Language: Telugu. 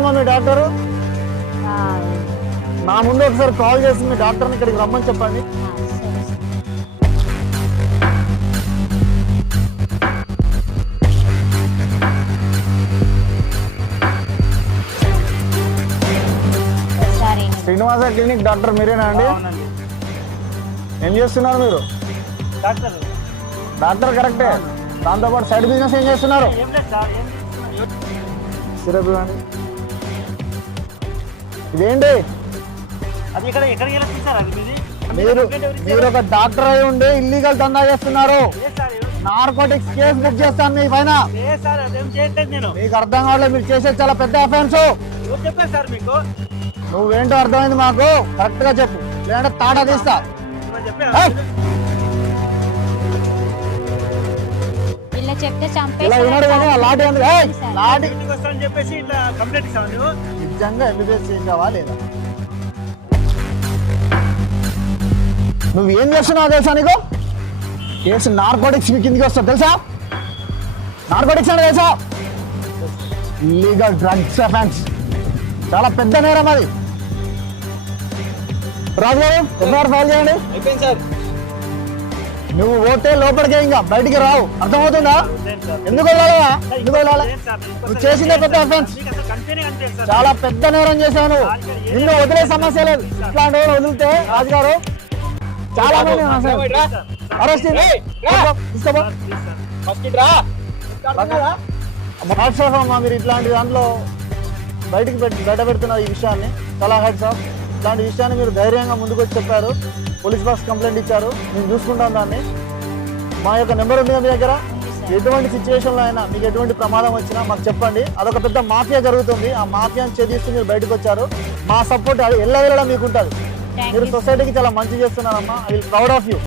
ఎక్కడమ్మా మీ డాక్టరు? నా ముందు ఒకసారి కాల్ చేసి మీ డాక్టర్ని ఇక్కడికి రమ్మని చెప్పండి. శ్రీనివాస క్లినిక్ డాక్టర్ మీరేనా అండి? ఏం చేస్తున్నారు మీరు? డాక్టర్ కరెక్టే, దాంతోపాటు సైడ్ బిజినెస్ ఏం చేస్తున్నారు? సిరప్ ఇవ్వండి. ఇదేంటి? మీరు ఒక డాక్టర్ అయి ఉండి ఇల్లీగల్ దందా చేస్తున్నారు. నార్కోటిక్స్ కేసు బుక్ చేస్తాను మీ పైన. మీకు అర్థం కావట్లేదు, మీరు చేసేది చాలా పెద్ద అఫెన్స్. నువ్వేంటో అర్థమైంది మాకు, కరెక్ట్ గా చెప్పు, లేదంటే తాటా తీస్తా. నిజంగా ఎంబీబీఎస్ చేసావా లేదా? నువ్వేం చేస్తున్నావు తెలుసా నీకు? కేసు నార్కోటిక్స్ కిందికి వస్తా తెలుసా? నార్కోటిక్స్ అంటే తెలుసా? ఇల్లీగల్ డ్రగ్స్ అఫెన్స్, చాలా పెద్ద నేరం అది. రాజు గారు ఎఫ్ఐఆర్ ఫైల్ చేయండి. నువ్వు ఓటే లోపలికే, ఇంకా బయటికి రావు, అర్థమవుతుందా? ఎందుకు వెళ్ళాలా? ఎందుకు వెళ్ళాలా? నువ్వు చేసిన పెద్ద అఫెన్స్, చాలా పెద్ద నేరం చేశాను. నిన్ను వదిలే సమస్య లేదు. ఇట్లాంటి వాళ్ళు వదిలితే రాజుగారు చాలా మంది అరెస్ట్ అమ్మా. మీరు ఇట్లాంటి దాంట్లో బయట పెడుతున్నారు ఈ విషయాన్ని, చాలా హెడ్స్ ఆఫ్. ఇట్లాంటి విషయాన్ని మీరు ధైర్యంగా ముందుకు వచ్చి చెప్పారు, పోలీస్ బాక్స్ కంప్లైంట్ ఇచ్చారు, మేము చూసుకుంటాం దాన్ని. మా యొక్క నెంబర్ ఉంది మీ దగ్గర. ఎటువంటి సిచ్యువేషన్లో అయినా మీకు ఎటువంటి ప్రమాదం వచ్చినా మాకు చెప్పండి. అదొక పెద్ద మాఫియా జరుగుతుంది, ఆ మాఫియాని ఛేదిస్తూ మీరు బయటకు వచ్చారు. మా సపోర్ట్ అది ఎల్లవేళలా మీకు ఉంటుంది. మీరు సొసైటీకి చాలా మంచి చేస్తున్నారమ్మా. I will proud of you.